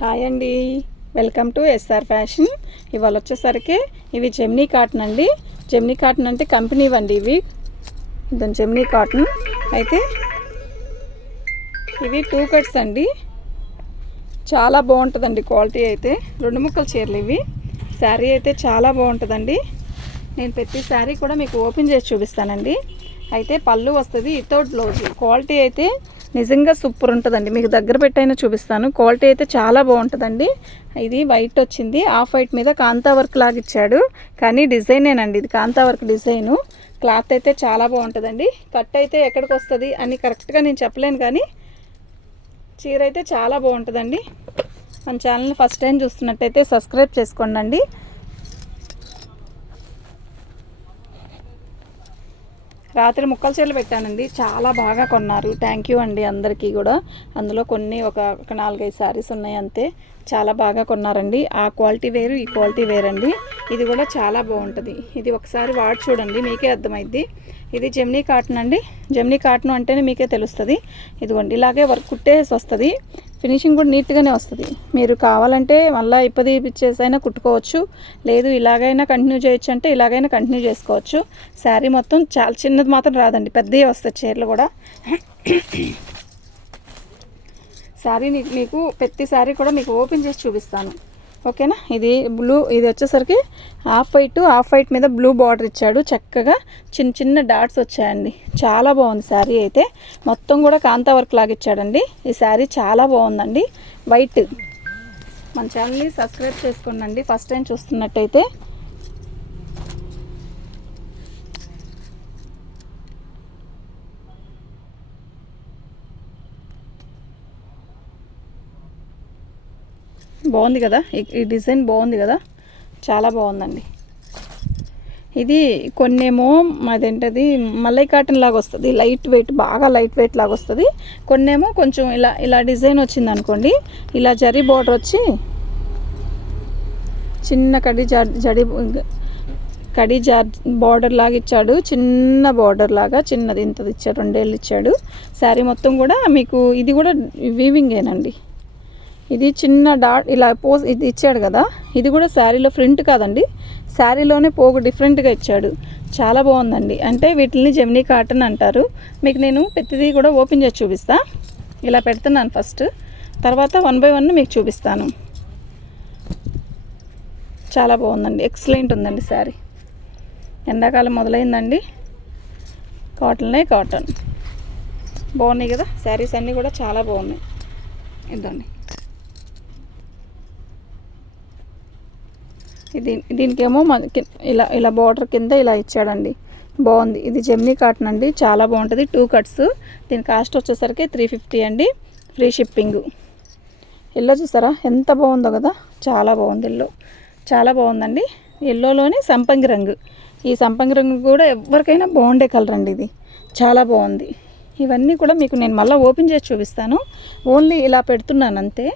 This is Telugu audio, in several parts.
హాయ్ అండి, వెల్కమ్ టు ఎస్ఆర్ ఫ్యాషన్. ఇవాళ వచ్చేసరికి ఇవి జెమినీ కాటన్ అండి. జెమినీ కాటన్ అంటే కంపెనీ అండి ఇవి. దాని జెమినీ కాటన్ అయితే ఇవి 2 కట్స్ అండి. చాలా బాగుంటుందండి క్వాలిటీ అయితే. 2 ముక్కల చీరలు ఇవి. శారీ అయితే చాలా బాగుంటుందండి. నేను ప్రతి శారీ కూడా మీకు ఓపెన్ చేసి చూపిస్తానండి. అయితే పళ్ళు వస్తుంది, వితౌట్ బ్లౌజ్. క్వాలిటీ అయితే నిజంగా సూపర్ ఉంటుందండి. మీకు దగ్గర పెట్టైనా చూపిస్తాను. క్వాలిటీ అయితే చాలా బాగుంటుందండి. ఇది వైట్ వచ్చింది, ఆఫ్ వైట్ మీద కాంతా వర్క్ లాగా ఇచ్చాడు. కానీ డిజైనేనండి ఇది, కాంతా వర్క్ డిజైను. క్లాత్ అయితే చాలా బాగుంటుందండి. కట్ అయితే ఎక్కడికి వస్తుంది అని కరెక్ట్గా నేను చెప్పలేను, కానీ చీర అయితే చాలా బాగుంటుందండి. మన ఛానల్ని ఫస్ట్ టైం చూస్తున్నట్టయితే సబ్స్క్రైబ్ చేసుకోండి. రాత్రి ముక్కల చీరలు పెట్టానండి, చాలా బాగా కొన్నారు. థ్యాంక్ యూ అండి అందరికీ కూడా. అందులో కొన్ని ఒక 4-5 శారీస్ ఉన్నాయి అంతే. చాలా బాగా కొన్నారండి. ఆ క్వాలిటీ వేరు, ఈ క్వాలిటీ వేరండి. ఇది కూడా చాలా బాగుంటుంది. ఇది ఒకసారి వాడి చూడండి, మీకే అర్థమైద్ది. ఇది జెమినీ కాటన్ అండి. జెమినీ కాటన్ అంటేనే మీకే తెలుస్తుంది. ఇదిగోండి, ఇలాగే వర్క్ కుట్టేసి వస్తుంది. ఫినిషింగ్ కూడా నీట్గానే వస్తుంది. మీరు కావాలంటే మళ్ళీ ఇప్పది ఇచ్చేసైనా కుట్టుకోవచ్చు, లేదు ఇలాగైనా కంటిన్యూ చేయొచ్చు అంటే ఇలాగైనా కంటిన్యూ చేసుకోవచ్చు. శారీ మొత్తం చాలా చిన్నది మాత్రం రాదండి, పెద్దవి వస్తాయి చీరలు కూడా. శారీ మీకు ప్రతి శారీ కూడా మీకు ఓపెన్ చేసి చూపిస్తాను, ఓకేనా. ఇది బ్లూ, ఇది వచ్చేసరికి ఆఫ్ వైట్ మీద బ్లూ బార్డర్ ఇచ్చాడు. చక్కగా చిన్న చిన్న డాట్స్ వచ్చాయండి. చాలా బాగుంది శారీ అయితే. మొత్తం కూడా కాంతా వర్క్ లాగా ఇచ్చాడండి. ఈ శారీ చాలా బాగుందండి. వైట్. మన ఛానల్ని సబ్స్క్రైబ్ చేసుకోండి ఫస్ట్ టైం చూస్తున్నట్టయితే. బాగుంది కదా, ఈ డిజైన్ బాగుంది కదా, చాలా బాగుందండి. ఇది కొన్నేమో అదేంటది మల్లై కాటన్ లాగా వస్తుంది, లైట్ వెయిట్, బాగా లైట్ వెయిట్ లాగా వస్తుంది. కొన్నేమో కొంచెం ఇలా డిజైన్ వచ్చింది అనుకోండి, ఇలా జరీ బార్డర్ వచ్చి చిన్న కడి బార్డర్ లాగా ఇచ్చాడు. చిన్న బార్డర్ లాగా చిన్నది ఇంతది ఇచ్చాడు, 2 ఏళ్ళు ఇచ్చాడు. శారీ మొత్తం కూడా మీకు ఇది కూడా వీవింగేనండి. ఇది చిన్న డాట్ ఇలా ఇది ఇచ్చాడు కదా, ఇది కూడా శారీలో ప్రింట్ కాదండి, శారీలోనే పోగు డిఫరెంట్గా ఇచ్చాడు. చాలా బాగుందండి. అంటే వీటిని జెమినీ కాటన్ అంటారు. మీకు నేను ప్రతిదీ కూడా ఓపెన్ చేసి చూపిస్తా. ఇలా పెడుతున్నాను ఫస్ట్, తర్వాత 1 బై 1 మీకు చూపిస్తాను. చాలా బాగుందండి, ఎక్సలెంట్ ఉందండి శారీ. ఎండాకాలం మొదలైందండి. కాటన్ బాగున్నాయి కదా శారీస్ అన్నీ కూడా చాలా బాగున్నాయి. ఇదండి, దీనికేమో ఇలా బార్డర్ కింద ఇలా ఇచ్చాడండి. బాగుంది. ఇది జెమినీ కాటన్ అండి, చాలా బాగుంటుంది. 2 కట్స్. దీని కాస్ట్ వచ్చేసరికి 350 అండి, ఫ్రీ షిప్పింగ్. ఎల్లో చూసారా ఎంత బాగుందో కదా, చాలా బాగుంది. ఎల్లో చాలా బాగుందండి. ఎల్లోలోనే సంపంగి రంగు. ఈ సంపంగి రంగు కూడా ఎవరికైనా బాగుండే కలర్ అండి. ఇది చాలా బాగుంది. ఇవన్నీ కూడా మీకు నేను మళ్ళీ ఓపెన్ చేసి చూపిస్తాను. ఓన్లీ ఇలా పెడుతున్నాను అంతే.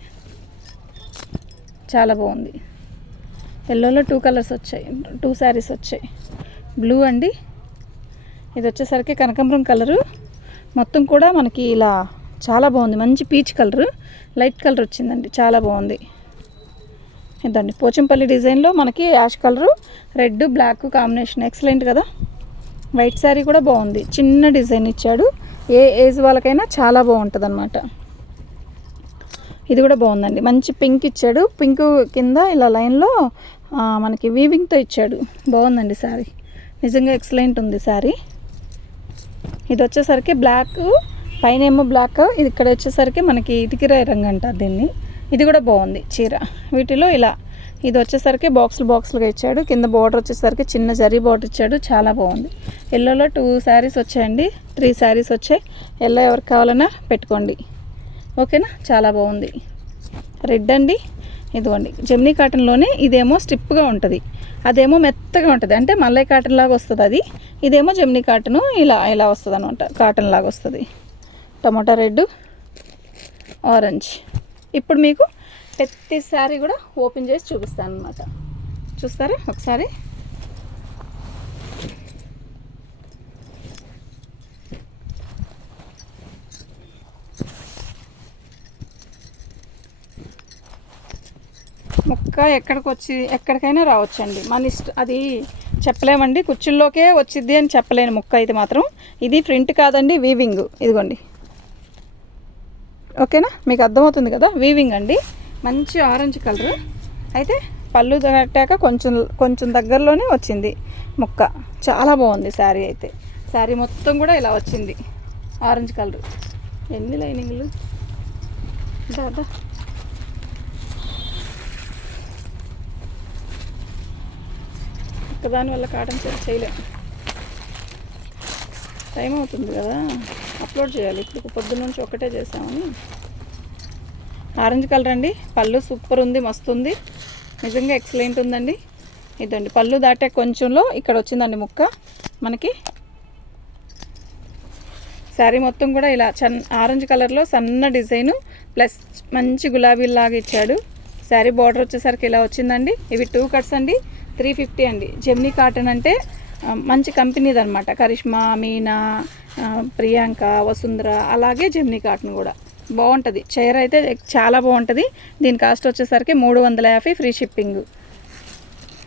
చాలా బాగుంది. ఎల్లోలో 2 కలర్స్ వచ్చాయి, 2 శారీస్ వచ్చాయి. బ్లూ అండి, ఇది వచ్చేసరికి కనకాంబరం కలరు. మొత్తం కూడా మనకి ఇలా చాలా బాగుంది. మంచి పీచ్ కలరు, లైట్ కలర్ వచ్చిందండి, చాలా బాగుంది. ఇదండి పోచంపల్లి డిజైన్లో మనకి ash colour, red black combination excellent కదా. వైట్ శారీ కూడా బాగుంది, చిన్న డిజైన్ ఇచ్చాడు. ఏ ఏజ్ వాళ్ళకైనా చాలా బాగుంటుంది అన్నమాట. ఇది కూడా బాగుందండి, మంచి పింక్ ఇచ్చాడు. పింక్ కింద ఇలా లైన్లో మనకి వీవింగ్తో ఇచ్చాడు. బాగుందండి శారీ, నిజంగా ఎక్సలెంట్ ఉంది శారీ. ఇది వచ్చేసరికి బ్లాక్, పైన ఏమో బ్లాక్, ఇది ఇక్కడ వచ్చేసరికి మనకి ఇటుకిరాయి రంగు అంటారు దీన్ని. ఇది కూడా బాగుంది చీర. వీటిలో ఇలా ఇది వచ్చేసరికి బాక్సులుగా ఇచ్చాడు. కింద బార్డర్ వచ్చేసరికి చిన్న జరీ బార్డర్ ఇచ్చాడు. చాలా బాగుంది. ఎల్లోలో 2 శారీస్ వచ్చాయండి, 3 శారీస్ వచ్చాయి. ఎల్లో ఎవరికి కావాలన్నా పెట్టుకోండి, ఓకేనా. చాలా బాగుంది. రెడ్ అండి, ఇదిగోండి జెమినీ కాటన్లోనే. ఇదేమో స్టిప్గా ఉంటుంది, అదేమో మెత్తగా ఉంటుంది, అంటే మల్లై కాటన్ లాగా వస్తుంది అది. ఇదేమో జెమినీ కాటను ఇలా వస్తుంది అనమాట, కాటన్ లాగా వస్తుంది. టమాటా రెడ్, ఆరెంజ్. ఇప్పుడు మీకు ప్రతి శారీ కూడా ఓపెన్ చేసి చూపిస్తాను అనమాట. చూస్తారా ఒకసారి. ముక్క ఎక్కడికైనా రావచ్చండి, మన అది చెప్పలేమండి. కుర్చీల్లోకే వచ్చిద్ది అని చెప్పలేను. ముక్క అయితే మాత్రం ఇది ప్రింట్ కాదండి, వీవింగ్. ఇదిగోండి, ఓకేనా, మీకు అర్థమవుతుంది కదా, వీవింగ్ అండి. మంచి ఆరెంజ్ కలర్. అయితే పళ్ళు కట్టాక కొంచెం దగ్గరలోనే వచ్చింది ముక్క. చాలా బాగుంది శారీ అయితే. శారీ మొత్తం కూడా ఇలా వచ్చింది ఆరెంజ్ కలర్. ఎన్ని లైనింగ్లు దాదా. దానివల్ల కాటన్ చేయలేము, టైం అవుతుంది కదా, అప్లోడ్ చేయాలి. ఇప్పుడు పొద్దున్న నుంచి ఒకటే చేసామని. ఆరెంజ్ కలర్ అండి. పళ్ళు సూపర్ ఉంది, మస్తు ఉంది, నిజంగా ఎక్సలెంట్ ఉందండి. ఇదండి పళ్ళు దాటే కొంచెంలో ఇక్కడ వచ్చిందండి ముక్క మనకి. శారీ మొత్తం కూడా ఇలా ఆరెంజ్ కలర్లో సన్న డిజైను ప్లస్ మంచి గులాబీలాగా ఇచ్చాడు. శారీ బార్డర్ వచ్చేసరికి ఇలా వచ్చిందండి. ఇవి 2 కట్స్ అండి, 350 అండి. జెమ్నీ కాటన్ అంటే మంచి కంపెనీది అనమాట. కరిష్మా, మీనా, ప్రియాంక, వసుంధర, అలాగే జెమ్నీ కాటన్ కూడా బాగుంటుంది. చైర్ అయితే చాలా బాగుంటుంది. దీని కాస్ట్ వచ్చేసరికి 350 ఫ్రీ షిప్పింగ్.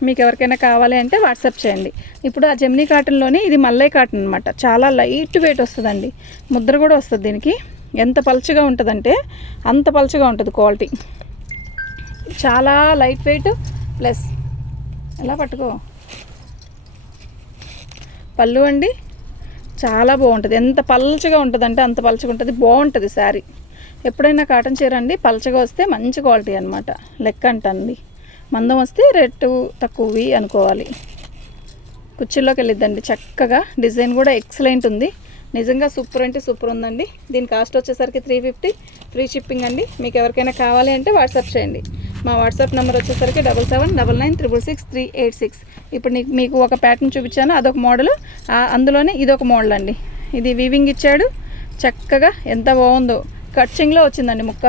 మీకు ఎవరికైనా కావాలి అంటే వాట్సాప్ చేయండి. ఇప్పుడు ఆ జెమ్నీ కాటన్లోనే ఇది మల్లై కాటన్ అనమాట. చాలా లైట్ వెయిట్ వస్తుందండి, ముద్ర కూడా వస్తుంది దీనికి. ఎంత పలుచగా ఉంటుందంటే అంత పలుచగా ఉంటుంది. క్వాలిటీ చాలా లైట్ వెయిట్ ప్లస్ ఎలా పట్టుకో. పళ్ళు అండి చాలా బాగుంటుంది. ఎంత పలుచగా ఉంటుందంటే అంత పలుచగా ఉంటుంది, బాగుంటుంది శారీ. ఎప్పుడైనా కాటన్ చీర అండి పలుచగా వస్తే మంచి క్వాలిటీ అనమాట. లెక్క అంటుంది, మందం వస్తే రేటు తక్కువవి అనుకోవాలి. కుర్చీల్లోకి వెళ్ళిద్దండి చక్కగా. డిజైన్ కూడా ఎక్సలెంట్ ఉంది, నిజంగా సూపర్ అంటే సూపర్ ఉందండి. దీని కాస్ట్ వచ్చేసరికి 350 ఫ్రీ షిప్పింగ్ అండి. మీకు ఎవరికైనా కావాలి అంటే వాట్సాప్ చేయండి. మా వాట్సాప్ నెంబర్ వచ్చేసరికి 7799663886. ఇప్పుడు మీకు ఒక ప్యాటర్న్ చూపించాను, అదొక మోడల్. అందులోనే ఇదొక మోడల్ అండి. ఇది వీవింగ్ ఇచ్చాడు చక్కగా, ఎంత బాగుందో. కట్చింగ్లో వచ్చిందండి ముక్క.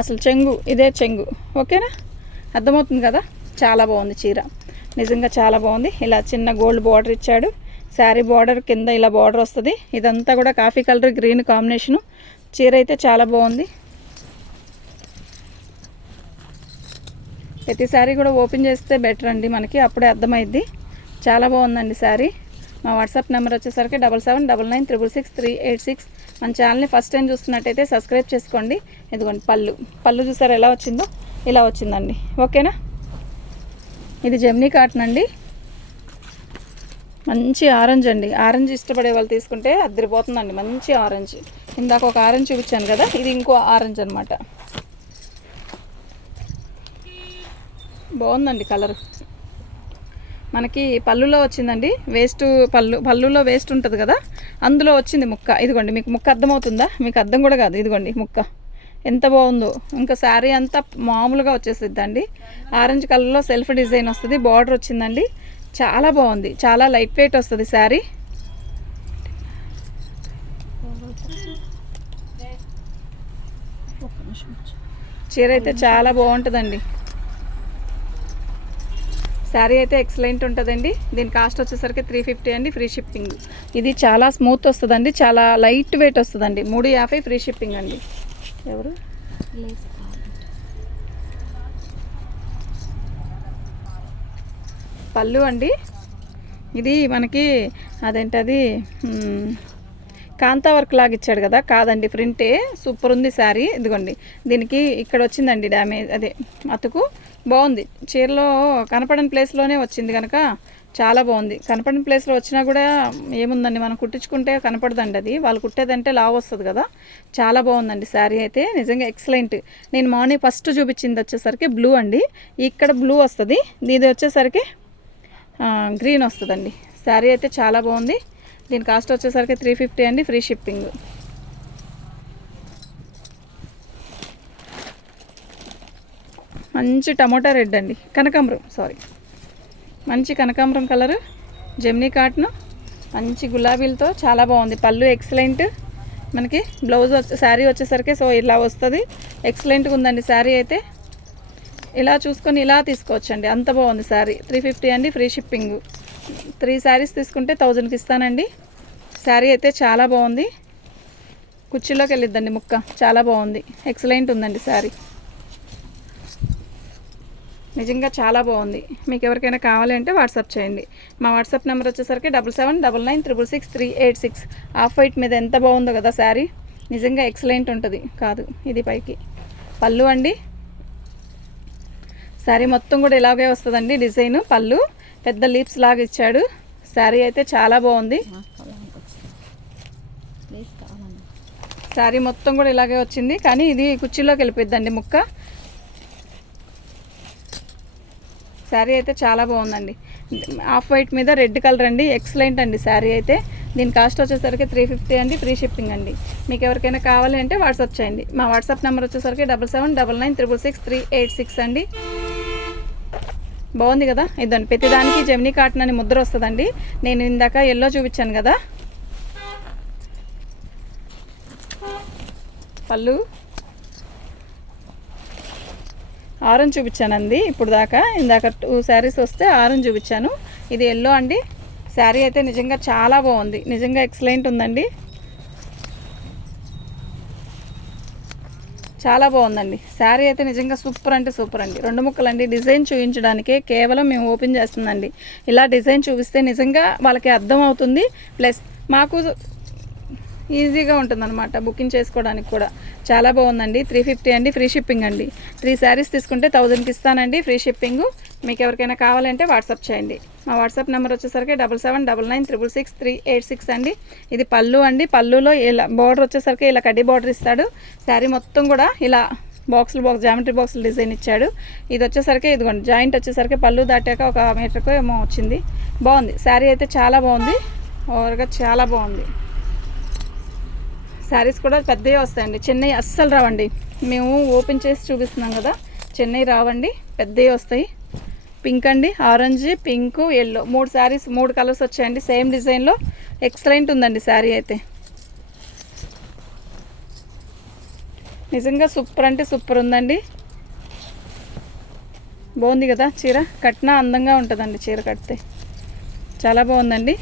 అసలు చెంగు, ఇదే చెంగు, ఓకేనా, అర్థమవుతుంది కదా. చాలా బాగుంది చీర, నిజంగా చాలా బాగుంది. ఇలా చిన్న గోల్డ్ బార్డర్ ఇచ్చాడు. శారీ బార్డర్ కింద ఇలా బార్డర్ వస్తుంది. ఇదంతా కూడా కాఫీ కలర్ గ్రీన్ కాంబినేషను. చీర అయితే చాలా బాగుంది. ప్రతి శారీ కూడా ఓపెన్ చేస్తే బెటర్ అండి, మనకి అప్పుడే అర్థమైద్ది. చాలా బాగుందండి శారీ. మా వాట్సాప్ నెంబర్ వచ్చేసరికి 7799663886. మన ఛానల్ని ఫస్ట్ టైం చూస్తున్నట్టయితే సబ్స్క్రైబ్ చేసుకోండి. ఇదిగోండి పళ్ళు చూసారు ఎలా వచ్చిందో, ఇలా వచ్చిందండి, ఓకేనా. ఇది జెమ్నీ కాటన్ అండి. మంచి ఆరెంజ్ అండి. ఆరెంజ్ ఇష్టపడే వాళ్ళు తీసుకుంటే అద్దరిపోతుందండి, మంచి ఆరెంజ్. ఇందాక ఒక ఆరెంజ్ చూపించాను కదా, ఇది ఇంకో ఆరెంజ్ అనమాట. బాగుందండి కలర్. మనకి పళ్ళులో వచ్చిందండి, వేస్ట్ పళ్ళులో వేస్ట్ ఉంటుంది కదా, అందులో వచ్చింది ముక్క. ఇదిగోండి, మీకు ముక్క అర్థమవుతుందా? మీకు అర్థం కూడా కాదు, ఇదిగోండి ముక్క ఎంత బాగుందో. ఇంకా శారీ అంతా మామూలుగా వచ్చేసిద్దండి. ఆరెంజ్ కలర్లో సెల్ఫ్ డిజైన్ వస్తుంది, బార్డర్ వచ్చిందండి. చాలా బాగుంది, చాలా లైట్ వెయిట్ వస్తుంది శారీ. చీర అయితే చాలా బాగుంటుందండి. శారీ అయితే ఎక్సలెంట్ ఉంటుందండి. దీని కాస్ట్ వచ్చేసరికి 350 అండి, ఫ్రీ షిప్పింగ్. ఇది చాలా స్మూత్ వస్తుందండి, చాలా లైట్ వెయిట్ వస్తుందండి. 350 ఫ్రీ షిప్పింగ్ అండి. ఎవరు పళ్ళు అండి. ఇది మనకి అదేంటది కాంతా వర్క్ లాగా ఇచ్చాడు కదా, కాదండి ప్రింటే. సూపర్ ఉంది శారీ. ఇదిగోండి, దీనికి ఇక్కడ వచ్చిందండి డ్యామేజ్, అదే అతుకు. బాగుంది, చీరలో కనపడని ప్లేస్లోనే వచ్చింది కనుక చాలా బాగుంది. కనపడని ప్లేస్లో వచ్చినా కూడా ఏముందండి, మనం కుట్టించుకుంటే కనపడదండి. అది వాళ్ళు కుట్టేదంటే లావు వస్తుంది కదా. చాలా బాగుందండి శారీ అయితే, నిజంగా ఎక్సలెంట్. నేను మార్నింగ్ ఫస్ట్ చూపించింది వచ్చేసరికి బ్లూ అండి, ఇక్కడ బ్లూ వస్తుంది. ఇది వచ్చేసరికి గ్రీన్ వస్తుందండి. శారీ అయితే చాలా బాగుంది. దీని కాస్ట్ వచ్చేసరికి 350 అండి, ఫ్రీ షిప్పింగ్. మంచి టమోటా రెడ్ అండి, మంచి కనకాంబరం కలరు, జెమ్నీ కాటన్, మంచి గులాబీలతో చాలా బాగుంది. పళ్ళు ఎక్సలెంట్. మనకి బ్లౌజ్ శారీ వచ్చేసరికి సో ఇలా వస్తుంది. ఎక్సలెంట్గా ఉందండి శారీ అయితే. ఇలా చూసుకొని ఇలా తీసుకోవచ్చండి, అంత బాగుంది శారీ. 350 అండి, ఫ్రీ షిప్పింగ్. 3 శారీస్ తీసుకుంటే 1000కి ఇస్తానండి. శారీ అయితే చాలా బాగుంది. కుర్చీలోకి వెళ్ళిద్దండి ముక్క, చాలా బాగుంది, ఎక్సలెంట్ ఉందండి శారీ. నిజంగా చాలా బాగుంది. మీకు ఎవరికైనా కావాలి అంటే వాట్సాప్ చేయండి. మా వాట్సాప్ నెంబర్ వచ్చేసరికి 7799963886. ఆఫ్ వైట్ మీద ఎంత బాగుందో కదా శారీ. నిజంగా ఎక్సలెంట్ ఉంటుంది కాదు. ఇది పైకి పళ్ళు అండి. శారీ మొత్తం కూడా ఇలాగే వస్తుందండి డిజైన్. పళ్ళు పెద్ద లీప్స్ లాగా ఇచ్చాడు. శారీ అయితే చాలా బాగుంది. శారీ మొత్తం కూడా ఇలాగే వచ్చింది, కానీ ఇది కుర్చీలోకి వెళ్ళిపోద్దండి ముక్క. శారీ అయితే చాలా బాగుందండి. ఆఫ్ వైట్ మీద రెడ్ కలర్ అండి. ఎక్సలెంట్ అండి శారీ అయితే. దీని కాస్ట్ వచ్చేసరికి 350 అండి. ఫ్రీ షిప్పింగ్ అండి. మీకు ఎవరికైనా కావాలి అంటే వాట్సాప్ చేయండి. మా వాట్సాప్ నెంబర్ వచ్చేసరికి 7799963886 అండి. బాగుంది కదా. ఇదండి ప్రతిదానికి జెమినీ కాటన్ అని ముద్ర వస్తుందండి. నేను ఇందాక ఎల్లో చూపించాను కదా. పళ్ళు ఆరెంజ్ చూపించానండి ఇప్పుడు దాకా. ఇందాక 2 శారీస్ వస్తే ఆరెంజ్ చూపించాను. ఇది ఎల్లో అండి. శారీ అయితే నిజంగా చాలా బాగుంది. నిజంగా ఎక్సలెంట్ ఉందండి. చాలా బాగుందండి శారీ అయితే. నిజంగా సూపర్ అంటే సూపర్ అండి. 2 ముక్కలండి. డిజైన్ చూపించడానికే కేవలం మేము ఓపెన్ చేస్తుందండి. ఇలా డిజైన్ చూపిస్తే నిజంగా వాళ్ళకి అర్థం అవుతుంది. ప్లస్ మాకు ఈజీగా ఉంటుందన్నమాట బుకింగ్ చేసుకోవడానికి కూడా. చాలా బాగుందండి. 350 అండి. ఫ్రీ షిప్పింగ్ అండి. 3 శారీస్ తీసుకుంటే 1000కి ఇస్తానండి ఫ్రీ షిప్పింగ్. మీకు ఎవరికైనా కావాలంటే వాట్సాప్ చేయండి. మా వాట్సాప్ నెంబర్ వచ్చేసరికి 7799963886 అండి. ఇది పళ్ళు అండి. పళ్ళులో ఇలా బార్డర్ వచ్చేసరికి ఇలా కడ్డీ బార్డర్ ఇస్తాడు. శారీ మొత్తం కూడా ఇలా బాక్స్ జామెట్రీ బాక్సులు డిజైన్ ఇచ్చాడు. ఇది వచ్చేసరికి ఇదిగోండి జాయింట్ వచ్చేసరికి పళ్ళు దాటాక 1 మీటర్కు ఏమో వచ్చింది. బాగుంది శారీ అయితే. చాలా బాగుంది. ఓవర్గా చాలా బాగుంది. శారీస్ కూడా పెద్దవి వస్తాయండి. చెన్నై అస్సలు రావండి. మేము ఓపెన్ చేసి చూపిస్తున్నాం కదా. చెన్నై రావండి, పెద్దవి వస్తాయి. పింక్ అండి, orange, pink, yellow 3 saris 3 colours వచ్చాయండి సేమ్ డిజైన్లో. ఎక్సలెంట్ ఉందండి శారీ అయితే. నిజంగా సూపర్ అంటే సూపర్ ఉందండి. బాగుంది కదా. చీర కట్టినా అందంగా ఉంటుందండి. చీర కడితే చాలా బాగుందండి.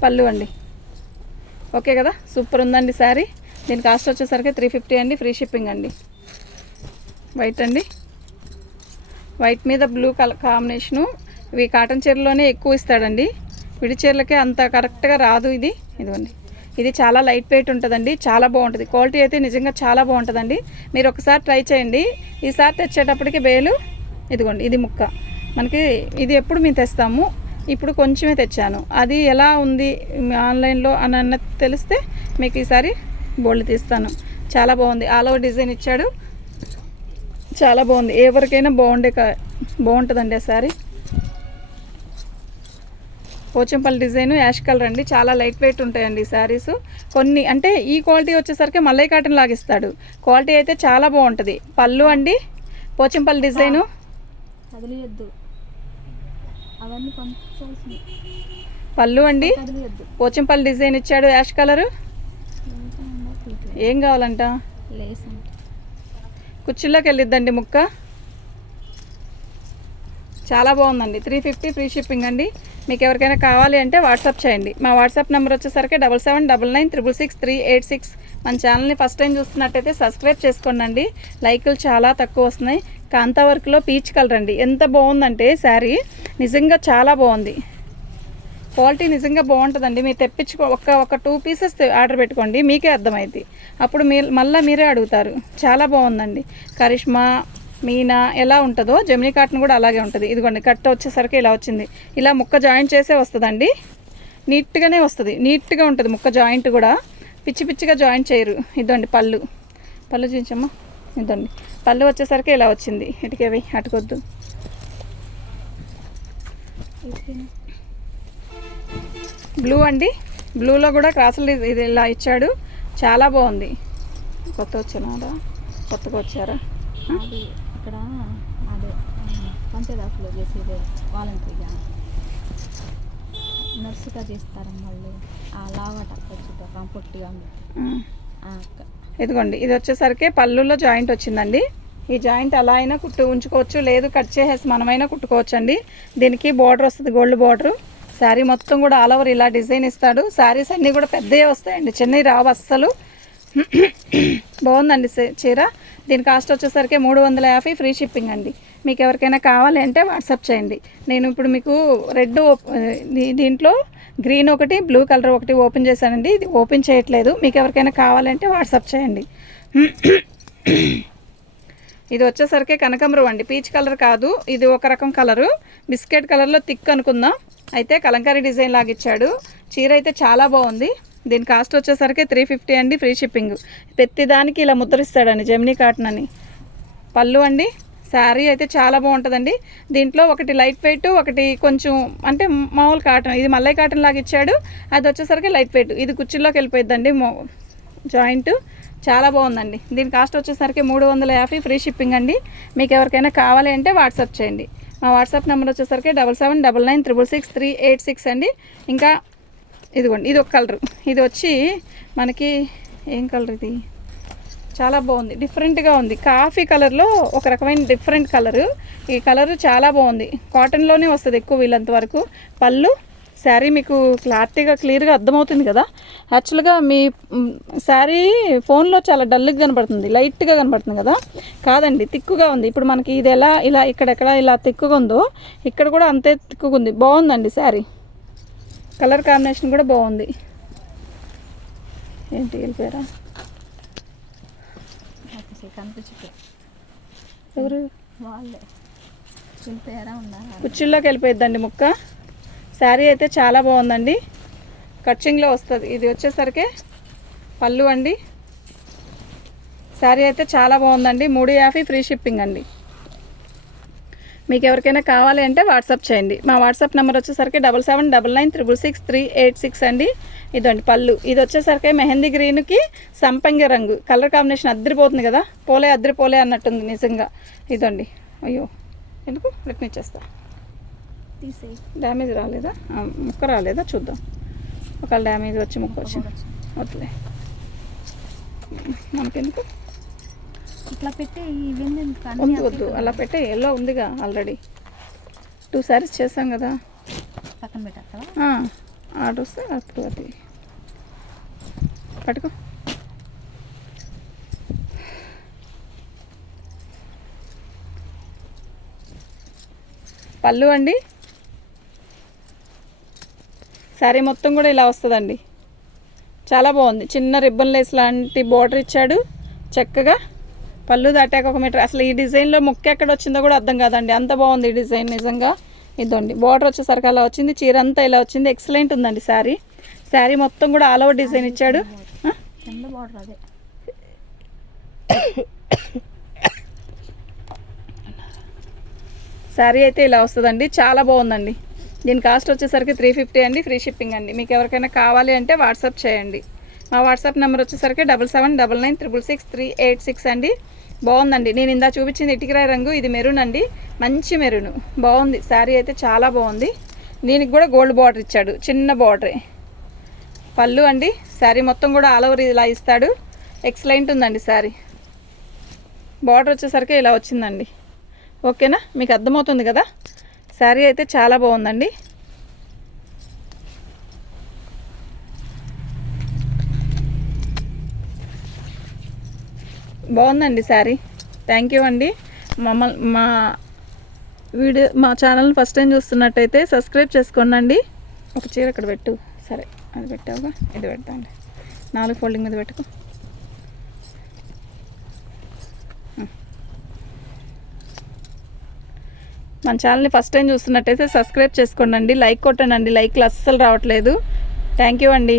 పళ్ళు అండి. ఓకే కదా. సూపర్ ఉందండి శారీ. దీని కాస్ట్ వచ్చేసరికి 350 అండి. ఫ్రీ షిప్పింగ్ అండి. వైట్ అండి. వైట్ మీద బ్లూ కలర్ కాంబినేషను. ఇవి కాటన్ చీరలోనే ఎక్కువ ఇస్తాడండి. విడి చీరలకే అంత కరెక్ట్గా రాదు ఇది. ఇదిగోండి. ఇది చాలా లైట్ వెయిట్ ఉంటుందండి. చాలా బాగుంటుంది. క్వాలిటీ అయితే నిజంగా చాలా బాగుంటుందండి. మీరు ఒకసారి ట్రై చేయండి. ఈసారి తెచ్చేటప్పటికి బేలు ఇదిగోండి. ఇది ముక్క మనకి. ఇది ఎప్పుడు మేము తెస్తాము. ఇప్పుడు కొంచెమే తెచ్చాను. అది ఎలా ఉంది ఆన్లైన్లో అని అన్నది తెలిస్తే మీకు ఈసారి బోల్డ్ తీస్తాను. చాలా బాగుంది. ఆల్ ఓవర్ డిజైన్ ఇచ్చాడు. చాలా బాగుంది. ఎవరికైనా బాగుంటుందండి ఆ sari. Pochampalli design ash colour అండి. చాలా లైట్ వెయిట్ ఉంటాయండి ఈ శారీస్. కొన్ని అంటే ఈ క్వాలిటీ వచ్చేసరికి మల్లై కాటన్ లాగిస్తాడు. క్వాలిటీ అయితే చాలా బాగుంటుంది. పళ్ళు అండి. పోచంపల్లి డిజైను. పళ్ళు అండి. పోచంపల్లి డిజైన్ ఇచ్చాడు యాష్ కలరు. ఏం కావాలంట. కుర్చీలోకి వెళ్ళిద్దండి ముక్క. చాలా బాగుందండి. 350 ఫ్రీ షిప్పింగ్ అండి. మీకు ఎవరికైనా కావాలి అంటే వాట్సాప్ చేయండి. మా వాట్సాప్ నెంబర్ వచ్చేసరికి 7799963886. మన ఛానల్ని ఫస్ట్ టైం చూస్తున్నట్టయితే సబ్స్క్రైబ్ చేసుకోండి. లైకులు చాలా తక్కువ వస్తున్నాయి. కాంతా వర్క్లో పీచ్ కలర్ అండి. ఎంత బాగుందంటే శారీ నిజంగా చాలా బాగుంది. క్వాలిటీ నిజంగా బాగుంటుందండి. మీరు తెప్పించుకో ఒక 2 పీసెస్ ఆర్డర్ పెట్టుకోండి. మీకే అర్థమైంది. అప్పుడు మళ్ళీ మీరే అడుగుతారు. చాలా బాగుందండి. కరిష్మా, మీనా ఎలా ఉంటుందో జెమినీ కాటన్ కూడా అలాగే ఉంటుంది. ఇదిగోండి కట్ట వచ్చేసరికి ఇలా వచ్చింది. ఇలా ముక్క జాయింట్ చేసే వస్తుందండి. నీట్గానే వస్తుంది. నీట్గా ఉంటుంది ముక్క జాయింట్ కూడా. పిచ్చి పిచ్చిగా జాయింట్ చేయరు. ఇదండి పళ్ళు. పళ్ళు చూపించమ్మా. ఇదండి పళ్ళు వచ్చేసరికి ఇలా వచ్చింది. ఇటుకేవి అటుకొద్దు. బ్లూ అండి. బ్లూలో కూడా క్రాసులు ఇది ఇలా ఇచ్చాడు. చాలా బాగుంది. కొత్తగా వచ్చారా. ఇక్కడ అదే పంచదాసులో చేసేది వాలంటరీగా నర్సుగా చేస్తారమ్మ వాళ్ళు. ఆ లావాట వచ్చింది కంఫర్ట్గా ఉంది. ఇదిగోండి ఇది వచ్చేసరికి పళ్ళులో జాయింట్ వచ్చిందండి. ఈ జాయింట్ అలా అయినా ఉంచుకోవచ్చు, లేదు కట్ చేసేసి మనమైనా కుట్టుకోవచ్చు అండి. దీనికి బార్డర్ వస్తుంది, గోల్డ్ బార్డరు. శారీ మొత్తం కూడా ఆల్ ఓవర్ ఇలా డిజైన్ ఇస్తాడు. శారీస్ అన్నీ కూడా పెద్దవి వస్తాయండి, చిన్నవి రావు అస్సలు. బాగుందండి చీర. దీని కాస్ట్ వచ్చేసరికి 350 ఫ్రీ షిప్పింగ్ అండి. మీకు ఎవరికైనా కావాలి అంటే వాట్సాప్ చేయండి. నేను ఇప్పుడు మీకు రెడ్ దీంట్లో గ్రీన్ ఒకటి, బ్లూ కలర్ ఒకటి ఓపెన్ చేశానండి. ఇది ఓపెన్ చేయట్లేదు. మీకు ఎవరికైనా కావాలంటే వాట్సాప్ చేయండి. ఇది వచ్చేసరికి కనకాంబరం అండి, పీచ్ కలర్ కాదు, ఇది ఒక రకం కలరు, బిస్కెట్ కలర్లో థిక్ అనుకుందాం. అయితే కలంకారీ డిజైన్ లాగా ఇచ్చాడు. చీర అయితే చాలా బాగుంది. దీని కాస్ట్ వచ్చేసరికి 350 అండి, ఫ్రీ షిప్పింగ్. ప్రతిదానికి ఇలా ముద్రిస్తాడండి, జెమినీ కాటన్ అని. పళ్ళు అండి, శారీ అయితే చాలా బాగుంటుందండి. దీంట్లో ఒకటి లైట్ వెయిట్, ఒకటి కొంచెం అంటే మామూలు కాటన్. ఇది మల్లై కాటన్ లాగా ఇచ్చాడు. అది వచ్చేసరికి లైట్ వెయిట్. ఇది కుర్చీలోకి వెళ్ళిపోయిద్దండి జాయింట్. చాలా బాగుందండి. దీని కాస్ట్ వచ్చేసరికి 350 ఫ్రీ షిప్పింగ్ అండి. మీకు ఎవరికైనా కావాలి అంటే వాట్సాప్ చేయండి. మా వాట్సాప్ నెంబర్ వచ్చేసరికి 7799966386 అండి. ఇంకా ఇదిగోండి, ఇది ఒక కలరు. ఇది వచ్చి మనకి ఏం కలర్ ఇది, చాలా బాగుంది, డిఫరెంట్గా ఉంది. కాఫీ కలర్లో ఒక రకమైన డిఫరెంట్ కలరు. ఈ కలరు చాలా బాగుంది. కాటన్లోనే వస్తుంది ఎక్కువ వీళ్ళంత వరకు. పళ్ళు, శారీ మీకు క్లియర్గా అర్థమవుతుంది కదా. యాక్చువల్గా మీ శారీ ఫోన్లో చాలా డల్గా కనబడుతుంది, లైట్గా కనబడుతుంది కదా. కాదండి, తిక్కుగా ఉంది. ఇప్పుడు మనకి ఇది ఎలా ఇలా ఇక్కడెక్కడ ఇలా తిక్కుగా ఉందో ఇక్కడ కూడా అంతే తిక్కుగా ఉంది. బాగుందండి శారీ. కలర్ కాంబినేషన్ కూడా బాగుంది. ఏంటి వెళ్ళిపోయారా ఎవరు? వాళ్ళే వెళ్ళిపోయారా, ఉన్నారా? కుర్చీల్లోకి వెళ్ళిపోయిద్దండి ముక్క. శారీ అయితే చాలా బాగుందండి, కచ్చింగ్లో వస్తుంది. ఇది వచ్చేసరికి పళ్ళు అండి. శారీ అయితే చాలా బాగుందండి. 350 ఫ్రీ షిప్పింగ్ అండి. మీకు ఎవరికైనా కావాలి అంటే వాట్సాప్ చేయండి. మా వాట్సాప్ నెంబర్ వచ్చేసరికి 7799966386 అండి. ఇదండి పళ్ళు. ఇది వచ్చేసరికి మెహందీ గ్రీన్కి సంపంగి రంగు కలర్ కాంబినేషన్ అద్దరిపోతుంది కదా. అద్దరిపోలే అన్నట్టుంది నిజంగా. ఇదండి. అయ్యో ఎందుకు రిటర్న్ ఇచ్చేస్తా. తీసే డ్యామేజ్ రాలేదా, ముక్క రాలేదా చూద్దాం. ఒకవేళ డ్యామేజ్ వచ్చి ముక్క వచ్చింది వద్దులే, మనకెందుకు. ఇట్లా పెట్టి ఇవన్నీ వద్దు అలా పెట్టే. ఎల్లో ఉందిగా ఆల్రెడీ 2 సారీస్ చేసాం కదా. పక్కన పెట్టేస్తావా? ఆర్డర్ వస్తే అప్పుడు అది పట్టుకో. పళ్ళు అండి, శారీ మొత్తం కూడా ఇలా వస్తుందండి. చాలా బాగుంది. చిన్న రిబ్బన్ లేస్ లాంటి బార్డర్ ఇచ్చాడు చక్కగా. పళ్ళు దాటాక 1 మీటర్. అసలు ఈ డిజైన్లో ముక్క ఎక్కడ వచ్చిందో కూడా అర్థం కాదండి, అంత బాగుంది ఈ డిజైన్ నిజంగా. ఇదండి బార్డర్ వచ్చేసరికి అలా వచ్చింది, చీర అంతా ఇలా వచ్చింది. ఎక్సలెంట్ ఉందండి శారీ. శారీ మొత్తం కూడా ఆల్ ఓవర్ డిజైన్ ఇచ్చాడు. బార్డర్ అదే శారీ అయితే ఇలా వస్తుందండి, చాలా బాగుందండి. దీని కాస్ట్ వచ్చేసరికి 350 అండి, ఫ్రీ షిప్పింగ్ అండి. మీకు ఎవరికైనా కావాలి అంటే వాట్సాప్ చేయండి. మా వాట్సాప్ నెంబర్ వచ్చేసరికి 7799966386 అండి. బాగుందండి. నేను ఇందా చూపించింది ఇటుకరాయి రంగు, ఇది మెరూన్ అండి, మంచి మెరూన్. బాగుంది శారీ అయితే చాలా బాగుంది. దీనికి కూడా గోల్డ్ బార్డర్ ఇచ్చాడు, చిన్న బార్డరే. పళ్ళు అండి, శారీ మొత్తం కూడా ఆల్ ఓవర్ ఇలా ఇస్తాడు. ఎక్సలెంట్ ఉందండి శారీ. బార్డర్ వచ్చేసరికి ఇలా వచ్చిందండి. ఓకేనా, మీకు అర్థమవుతుంది కదా. శారీ అయితే చాలా బాగుందండి. బాగుందండి శారీ. థ్యాంక్ యూ అండి. మా ఛానల్ని ఫస్ట్ టైం చూస్తున్నట్టయితే సబ్స్క్రైబ్ చేసుకోండి. ఒక చీర అక్కడ పెట్టు. సరే అది పెట్టావుగా, ఇది పెడతాండి. 4 ఫోల్డింగ్ మీద పెట్టుకో. మన ఛానల్ని ఫస్ట్ టైం చూస్తున్నట్టయితే సబ్స్క్రైబ్ చేసుకోండి. లైక్ కొట్టండి. లైక్లు అస్సలు రావట్లేదు. థ్యాంక్ యూ అండి.